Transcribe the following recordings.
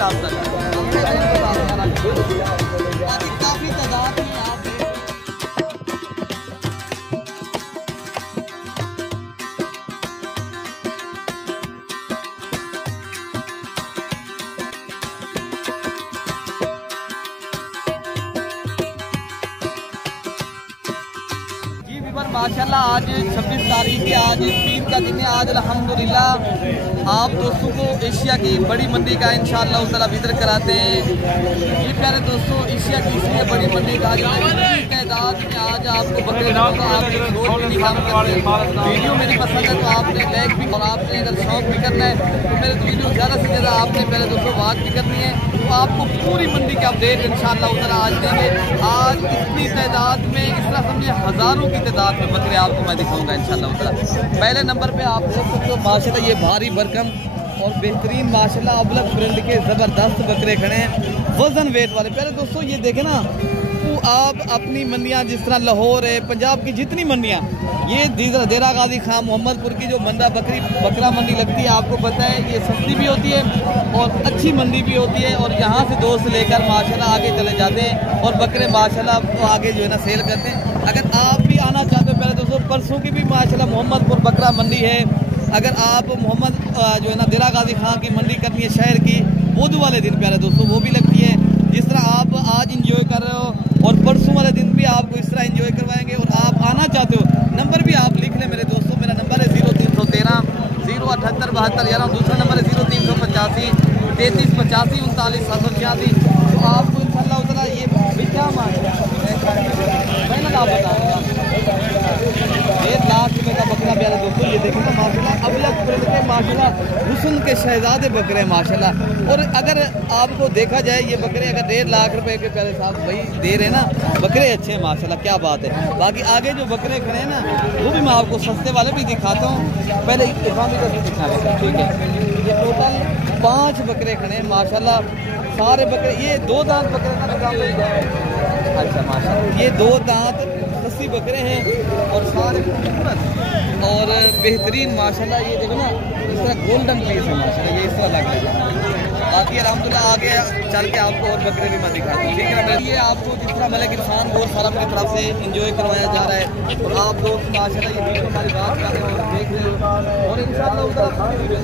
रहा काफ़ी तादाद में आप माशाल्लाह आज 26 तारीख है, आज पीर का दिन है। आज अल्हम्दुलिल्लाह आप दोस्तों को एशिया की बड़ी मंडी का इंशाअल्लाह ताला विजिट कराते हैं। ये प्यारे दोस्तों एशिया की इसलिए बड़ी मंडी का तादाद में आज आपको बकरे वीडियो मेरी पसंद है तो आपने लाइक भी और आपने अगर शौक भी करना है तो मेरे वीडियो ज़्यादा से ज़्यादा आपने पहले दोस्तों बात भी करनी है तो आपको पूरी मंडी के अपडेट इंशाअल्लाह ताला आज देंगे। आज इतनी तादाद में इस तरह समझिए हज़ारों की तादाद में बकरे आपको मैं दिखाऊंगा इंशाअल्लाह ताला। पहले नंबर पे आप देख सकते हो माशाल्लाह ये भारी भरकम और बेहतरीन माशाल्लाह अबलग ब्रांड के ज़बरदस्त बकरे खड़े हैं वजन वेट वाले। पहले दोस्तों ये देखें ना तो आप अपनी मंडियाँ जिस तरह लाहौर है पंजाब की जितनी मंडियाँ ये देरा गाजी खां मोहम्मदपुर की जो मंडा बकरा मंडी लगती है आपको पता है ये सस्ती भी होती है और अच्छी मंडी भी होती है और यहाँ से दोस्त लेकर माशाल्लाह आगे चले जाते हैं और बकरे माशाल्लाह आगे जो है ना सेल करते हैं। अगर आप भी आना चाहते हो पहले दोस्तों परसों की भी माशाल्लाह मोहम्मदपुर बकरा मंडी है। अगर आप मोहम्मद जो है ना देरा गाजी खां की मंडी करनी है शहर की बुध वाले दिन प्यारे दोस्तों वो भी लगती है। जिस तरह आप आज इंजॉय कर रहे हो और परसों वाले दिन भी आपको इस तरह इंजॉय करवाएंगे और आप आना चाहते हो नंबर भी आप लिख लें मेरे दोस्तों। मेरा नंबर है 0313 078 72 11। दूसरा नंबर है 0385 33 85 39 786। तो आपको इंशाअल्लाह उतना ये क्या मांगे मैंने आप बताऊँगा 1.5 लाख रुपये का बकरा प्यारे दोस्तों ये देखें तो माशाल्लाह अबलग ब्रांड के माशाल्लाह हुस्न के शहजादे बकरे माशाल्लाह। और अगर आपको देखा जाए ये बकरे अगर 1.5 लाख रुपए के प्यारे साहब भाई दे रहे ना बकरे अच्छे हैं माशाल्लाह क्या बात है। बाकी आगे जो बकरे खड़े हैं ना वो भी मैं आपको सस्ते वाले भी दिखाता हूँ। पहले इफामी का दिखा रहा था ठीक है। ये टोटल 5 बकरे खड़े हैं माशाल्लाह सारे बकरे ये 2 दांत बकरे का निकाल अच्छा माशाल्लाह ये 2 दांत 80 बकरे हैं और सारे खूबसूरत और बेहतरीन माशाल्लाह। ये देखो ना इस तरह गोल्डन पीस है माशाल्लाह ये इस तरह लग रहा है। बाकी अलहमदुलिल्लाह आगे चल के आपको और बकरे भी मैं दिखाता हूँ ठीक है ना। ये आपको जिस तरह मतलब किसान और फॉरम की तरफ से इंजॉय करवाया जा रहा है और आप दोस्त माशाल्लाह ये वीडियो हमारी बात कर रहे हो और देख रहे हो और इंशाअल्लाह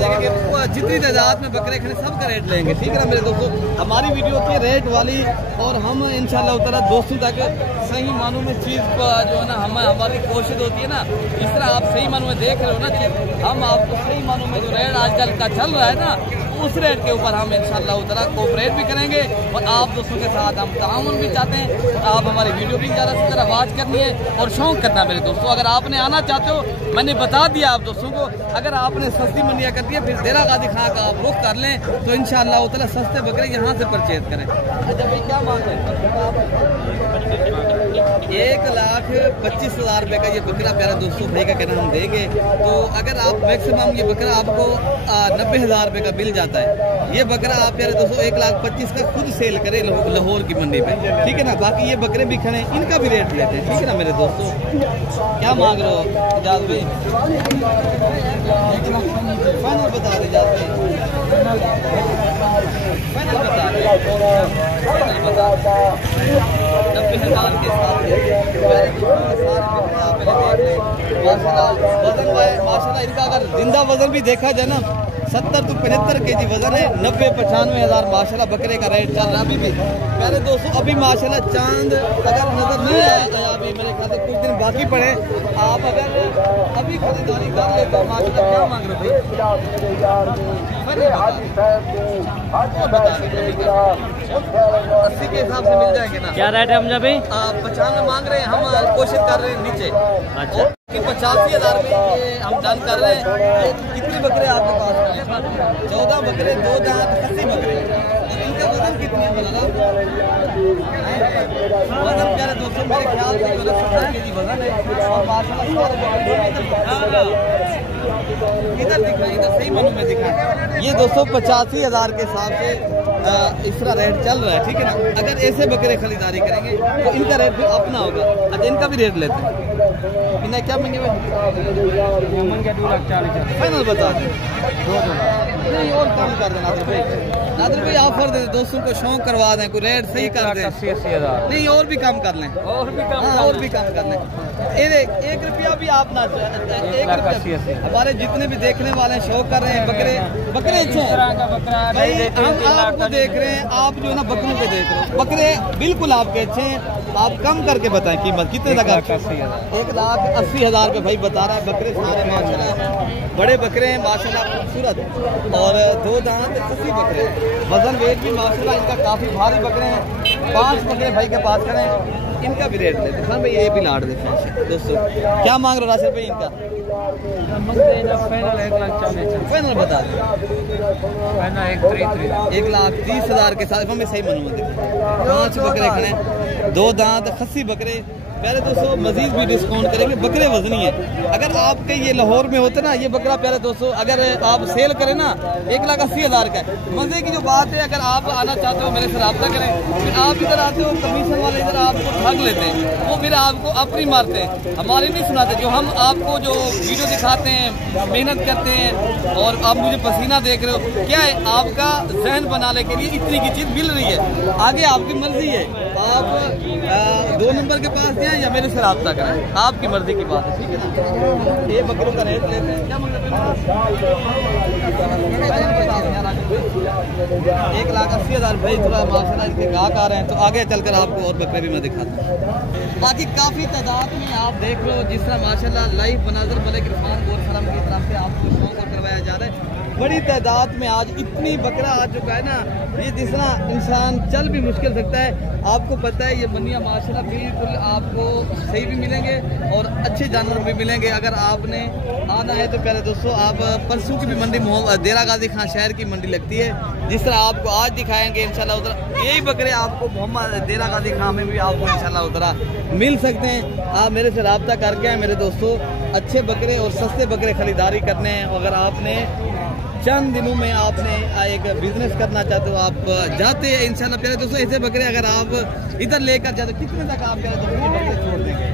देखेंगे जितनी तादाद में बकरे खड़े सब का रेट लेंगे ठीक है ना मेरे दोस्तों। हमारी वीडियो की रेट वाली और हम इंशाअल्लाह ताला दोस्तों तक सही मानों में चीज़ जो है ना हमारी कोशिश होती है ना इस तरह आप सही मानों में देख रहे हो ना चीज़ हम आपको सही मानों में जो रेट आजकल का चल रहा है ना उस रेट के ऊपर हम इंशाअल्लाह ताला कोऑपरेट भी करेंगे और आप दोस्तों के साथ हम ताउन भी चाहते हैं। आप हमारी वीडियो भी ज़्यादा से ज़्यादा वॉच करनी है और शौक करना है मेरे दोस्तों। अगर आपने आना चाहते हो मैंने बता दिया आप दोस्तों को अगर आपने सस्ती मंडियाँ कर दी है फिर देरा गाजी खां का आप रुख कर लें तो इंशाअल्लाह ताला सस्ते बकरे यहाँ से परचेज करें। अच्छा भाई क्या मांग रहे हैं 1,25,000 रुपये का ये बकरा प्यारा दोस्तों भाई का कहना हम देंगे। तो अगर आप मैक्सिमम ये बकरा आपको 90,000 रुपये का मिल जाता है। ये बकरा आप प्यारे दोस्तों 1,25,000 का खुद सेल करें लाहौर की मंडी पे ठीक है ना। बाकी ये बकरे भी खड़े हैं इनका भी रेट लेते हैं ठीक है ना मेरे दोस्तों। क्या मांग रहे हो इजाज़ भाई फाइनल बता दें इजाज़ भाई फाइनल बता दें 90,000 के साथ वजन माशाल्लाह इनका अगर जिंदा वजन भी देखा जाए ना 70 to 75 kg वजन है। 90-95,000 माशाल्लाह बकरे का रेट चल रहा है अभी भी प्यारे दोस्तों। अभी माशाल्लाह चांद अगर नजर नहीं आया अभी मेरे ख्याल से कुछ दिन बाकी पड़े आप अगर अभी खरीदारी कर ले तो माशाल्लाह क्या मांग रहे थे 80 के हिसाब से मिल जाएंगे ना। क्या रेट है हम जब 95 मांग रहे हैं हम कोशिश कर रहे हैं नीचे अच्छा 85,000 में हम डन कर रहे हैं। कितने बकरे आपके पास 14 बकरे 2 दांत 80 बकरे इनका वजन कितने बना वजन प्यारे दोस्तों मेरे ख्याल से 70 kg वजन है और माशाल्लाह इधर दिखाएं इधर सही मानों में दिखाएं। ये दोस्तों 85,000 के हिसाब से इस तरह रेट चल रहा है ठीक है ना। अगर ऐसे बकरे खरीदारी करेंगे तो इनका रेट भी अपना होगा। अच्छा इनका भी रेट लेते हैं इन्हें क्या मंगे फाइनल बता दें 2 नहीं और कम कर देना नादिर भाई ऑफर दे दोस्तों को शौक करवा दें, कोई रेट सही कर दें। 80 हज़ार नहीं और भी कम कर लें, और भी कम कर लें। एक रुपया भी आप ना, 1 हमारे जितने भी देखने वाले शौक कर रहे हैं बकरे अच्छे हैं भाई, हम आपको देख रहे हैं, आप जो है ना बकरों के देख रहे हैं, बकरे बिल्कुल आपके अच्छे हैं। आप कम करके बताएं कीमत कितने तक? 1,80,000 रुपये भाई बता रहा है। बकरे सारे माशाल्लाह बड़े बकरे हैं माशाल्लाह, खूबसूरत, और 2 दांत खसी बकरे हैं। वजन वेट भी माशाल्लाह इनका काफ़ी भारी बकरे हैं। 5 बकरे भाई के पास खड़े हैं, इनका भी रेट लेते हैं भाई, ये भी लाट देते हैं दोस्तों। क्या मांग रहे हो राशिद भाई इनका? फाइनल बता दें, 1,30,000 के साथ हमें सही मनवा। 5 बकरे खड़े, 2 दांत खस्सी बकरे। प्यारे दोस्तों मजीद भी डिस्काउंट करेंगे, बकरे वजनी है। अगर आपके ये लाहौर में होते ना ये बकरा, प्यारे दोस्तों अगर आप सेल करें ना 1,80,000 का है। मजे की जो बात है, अगर आप आना चाहते हो मेरे से रब्ता करें। फिर आप इधर आते हो, कमीशन वाले इधर आपको ठग लेते हैं, वो फिर आपको अपनी मारते हैं, हमारी नहीं सुनाते। जो हम आपको जो वीडियो दिखाते हैं, मेहनत करते हैं, और आप मुझे पसीना देख रहे हो, क्या है आपका जहन बनाने के लिए इतनी की चीज़ मिल रही है। आगे आपकी मर्जी है, आप 2 नंबर के पास जाएं या मेरे से रब्ता करें, आपकी मर्जी की बात है, ठीक है ना। ये बकरों का रेट लेते हैं, क्या मतलब 1,80,000 भाई। थोड़ा माशाल्लाह इनके गाहक आ रहे हैं, तो आगे चलकर आपको और बकरे भी मैं दिखाता हूँ। बाकी काफ़ी तादाद में आप देख लो, जिस तरह माशाल्लाह लाइव मनाजर मलिक इरफान गोर सलाम की तरफ से आपको शौक करवाया जा रहा है। बड़ी तादाद में आज इतनी बकरा आ चुका है ना, ये जिस तरह इंसान चल भी मुश्किल सकता है। आपको पता है ये बनिया माशाल्लाह बिल्कुल आपको सही भी मिलेंगे और अच्छे जानवर भी मिलेंगे। अगर आपने आना है तो प्यारे दोस्तों आप परसों की भी मंडी देरा गाजी खान शहर की मंडी लगती है, जिस तरह आपको आज दिखाएंगे इंशाल्लाह उधर यही बकरे आपको मोहम्मद देरा गाजी खान में भी आपको इंशाल्लाह उधर मिल सकते हैं। आप मेरे से रब्ता करके आए मेरे दोस्तों, अच्छे बकरे और सस्ते बकरे खरीदारी करने हैं। अगर आपने चंद दिनों में आपने एक बिजनेस करना चाहते हो, आप जाते हैं इंशाल्लाह प्यारे दोस्तों। ऐसे बकरे अगर आप इधर लेकर जाते हो, कितने तक आप प्यारे दोस्तों बकरे छोड़ देंगे?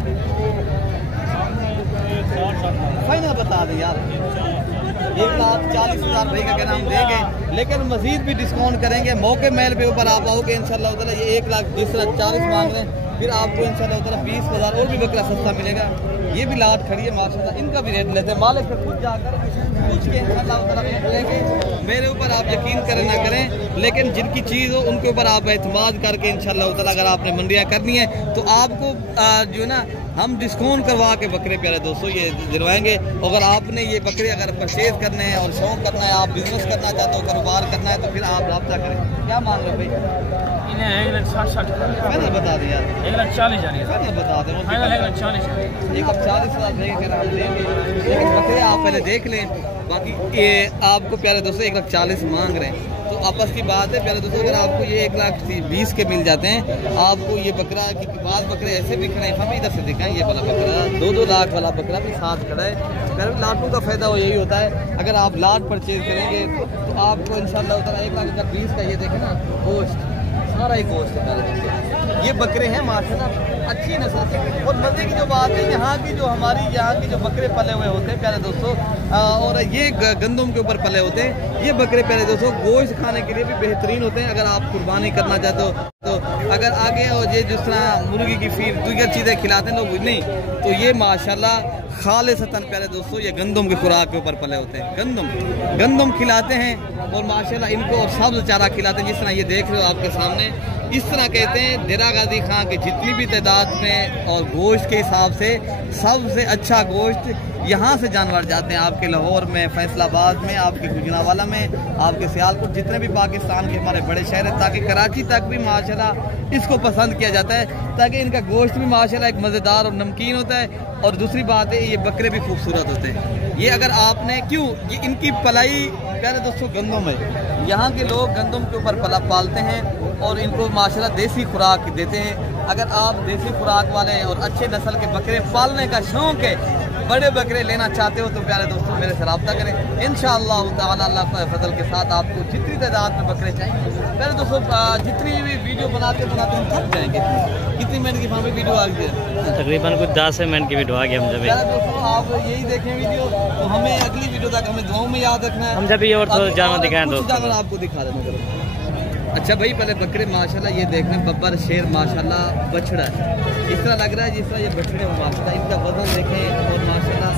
फाइनल बता दें यार, 1,40,000 रुपये का नाम देंगे, लेकिन मजीद भी डिस्काउंट करेंगे। मौके मेल पे ऊपर आप आओगे इंशाल्लाह उधर ये 1,40,000 मांग रहे हैं, फिर आपको इंशाल्लाह उधर 20,000 और भी बकरा सस्ता मिलेगा। ये भी लाट खड़ी है माशाल्लाह, इनका भी रेट लेते हैं। मालिक से खुद जाकर पूछ के इंशाल्लाह उधर लेंगे। मेरे ऊपर आप यकीन करें ना करें, लेकिन जिनकी चीज़ हो उनके ऊपर आप एतमाद करके इंशाल्लाह उधर अगर आपने मंडियाँ करनी है तो आपको जो है ना हम डिस्काउंट करवा के बकरे प्यारे दोस्तों ये दिलवाएंगे। अगर आपने ये बकरे अगर परचेज करने हैं और शौक करना है, आप बिजनेस करना चाहते हो, कारोबार करना है, तो फिर आप रब्ता करें। क्या मांग रहे हो भाई? इन्हें 1,60,000 फाइनल बता दें यार, 1,40,000 फाइनल बता दें, 1,40,000 1,40,000 देंगे हम देंगे, लेकिन बकरे आप पहले देख लें। बाकी ये आपको प्यारे दोस्तों 1,40,000 मांग रहे हैं, तो आपस की बात है प्यारे दोस्तों। अगर आपको ये 1,20,000 के मिल जाते हैं, आपको ये बकरा की बाद बकरे ऐसे दिख रहे हैं, हम इधर से दिखाएं। ये वाला बकरा 2-2 लाख वाला बकरा भी साथ खड़ा है। फिर लाटों का फायदा वो यही होता है, अगर आप लाट परचेज करेंगे तो आपको इंशाल्लाह उतना 1,20,000 का ये देखें ना गोश्त, सारा ही गोश्त है प्यारे दोस्तों। ये बकरे हैं माशाल्लाह अच्छी नस्ल के। और मज़े की जो बात है, यहाँ की जो हमारी यहाँ की जो बकरे पले हुए होते हैं प्यारे दोस्तों, और ये गंदम के ऊपर पले होते हैं, ये बकरे प्यारे दोस्तों गोश्त खाने के लिए भी बेहतरीन होते हैं। अगर आप कुर्बानी करना चाहते हो तो अगर आगे और ये जिस तरह मुर्गी की फीड दूसरी चीज़ें खिलाते हैं लोग नहीं, तो ये माशाल्लाह खालिसतन प्यारे दोस्तों ये गंदम की खुराक के ऊपर पले होते हैं। गंदम खिलाते हैं और माशाल्लाह इनको और सब्ज़ चारा खिलाते हैं, जिस तरह ये देख रहे हो आपके सामने। इस तरह कहते हैं देरा गाजी खां की जितनी भी तादाद में और गोश्त के हिसाब से सबसे अच्छा गोश्त यहाँ से जानवर जाते हैं। आपके लाहौर में, फैसलाबाद में, आपके गुजरांवाला में, आपके सियालकोट, जितने भी पाकिस्तान के हमारे बड़े शहर हैं, ताकि कराची तक भी माशाल्लाह इसको पसंद किया जाता है, ताकि इनका गोश्त भी माशाल्लाह एक मज़ेदार और नमकीन होता है। और दूसरी बात है ये बकरे भी खूबसूरत होते हैं। ये अगर आपने क्यों ये इनकी पलाई प्यारे दोस्तों गंदम है, यहाँ के लोग गंदम के ऊपर पला पालते हैं और इनको माशाल्लाह देसी खुराक देते हैं। अगर आप देसी खुराक वाले और अच्छे नस्ल के बकरे पालने का शौक़ है, बड़े बकरे लेना चाहते हो, तो प्यारे दोस्तों मेरे से रब्ता करें। इंशाअल्लाह ताला अल्लाह के फजल के साथ आपको जितनी तादाद में बकरे चाहिए प्यारे दोस्तों, जितनी भी वीडियो बनाते बनाते हम थक जाएंगे। कितनी मिनट की हमें वीडियो आ गई है? तकरीबन कुछ 10 मिनट की वीडियो आ गई। हम जब प्यारे दोस्तों आप यही देखें वीडियो, तो हमें अगली वीडियो तक हमें दुआओं में याद रखना है। हम जब ये और जानवर दिखाएं दोस्तों, जानवर आपको दिखा देना। अच्छा भाई, पहले बकरे माशाल्लाह ये देखने, बब्बर शेर माशाल्लाह बछड़ा है, इस तरह लग रहा है जिस तरह ये बछड़े हो माशाल्लाह। इनका वजन देखें और माशाल्लाह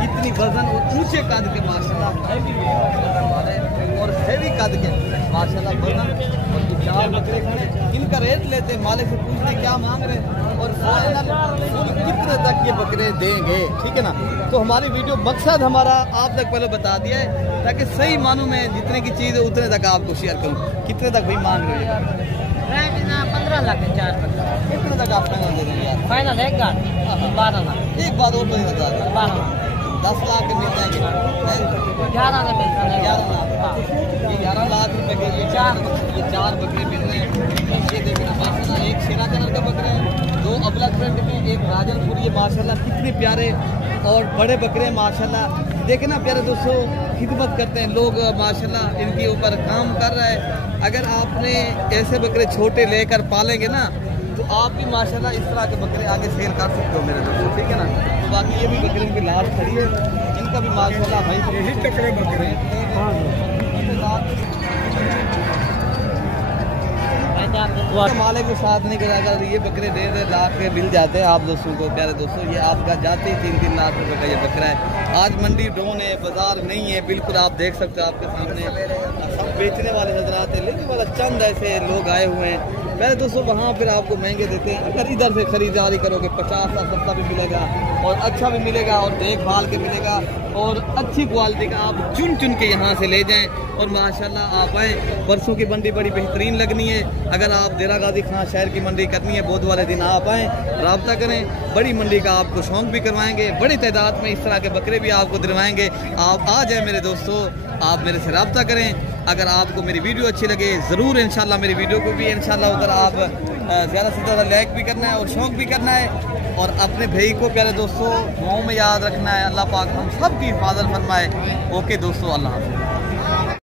कितनी वजन और ऊंचे कद के माशाल्लाह और हैवी कद के माशाल्लाह वजन। और जो 4 बकरे खड़े, इनका रेट लेते मालिक से पूछते क्या मांग रहे हैं और फुल कितने तक ये बकरे देंगे, ठीक है ना। तो हमारी वीडियो मकसद हमारा आप तक पहले बता दिया है ताकि सही मानों में जितने की चीज़ है उतने तक आपको शेयर करूँ। कितने तक भाई मांग रहे हो? 15 लाख 4 बकरे। कितने तक आप फाइनल दे देंगे यार? फाइनल एक गाड़ 12 लाख। एक बात और बता दें, 12 लाख 10 लाख के मिल जाएंगे, 11 में मिलता है। 11 लाख, ये 11 लाख रुपए के ये 4 बकरे मिल रहे हैं। ये देखना माशाल्लाह, एक शेरा कलर का बकरे हैं, 2 अबला प्रिंट में, एक राजनपुर। ये माशाल्लाह कितने प्यारे और बड़े बकरे माशाल्लाह। देखे ना प्यारे दोस्तों, खिदमत करते हैं लोग माशाल्लाह, इनके ऊपर काम कर रहा है। अगर आपने ऐसे बकरे छोटे लेकर पालेंगे ना तो आप भी माशाल्लाह इस तरह के बकरे आगे सेल कर सकते हो मेरे दोस्तों, ठीक है ना। तो बाकी ये भी बकरे की लाश खड़ी है, इनका भी माशाल्लाह भाई यही टकरे बकरे मालिक को साथ नहीं करा, अगर ये बकरे 1.5 लाख के मिल जाते हैं आप दोस्तों को। प्यारे दोस्तों, ये आपका जाते ही 3-3 लाख रुपए का ये बकरा है। आज मंडी डाउन है, बाजार नहीं है बिल्कुल, आप देख सकते हो आपके सामने सब बेचने वाले हजरात है, लेने वाला चंद ऐसे लोग आए हुए हैं। पहले दोस्तों वहाँ फिर आपको महंगे देते हैं, अगर इधर से खरीदारी करोगे 50 का सस्ता भी मिलेगा और अच्छा भी मिलेगा और देखभाल के मिलेगा और अच्छी क्वालिटी का। आप चुन चुन के यहाँ से ले जाएं और माशाल्लाह आप आएँ। परसों की मंडी बड़ी बेहतरीन लगनी है। अगर आप देरा गाजी खां शहर की मंडी करनी है, बुध वाले दिन आप आएँ, रब्ता करें। बड़ी मंडी का आपको शौक भी करवाएंगे, बड़ी तादाद में इस तरह के बकरे भी आपको दिलवाएंगे। आप आ जाएँ मेरे दोस्तों, आप मेरे से रब्ता करें। अगर आपको मेरी वीडियो अच्छी लगे ज़रूर इंशाल्लाह मेरी वीडियो को भी इंशाल्लाह उधर आप ज़्यादा से ज़्यादा लाइक भी करना है और शौक भी करना है। और अपने भाई को प्यारे दोस्तों दुआओं में याद रखना है। अल्लाह पाक हम सब की हिफाजत फरमाए। ओके दोस्तों, अल्लाह हाफ़िज़।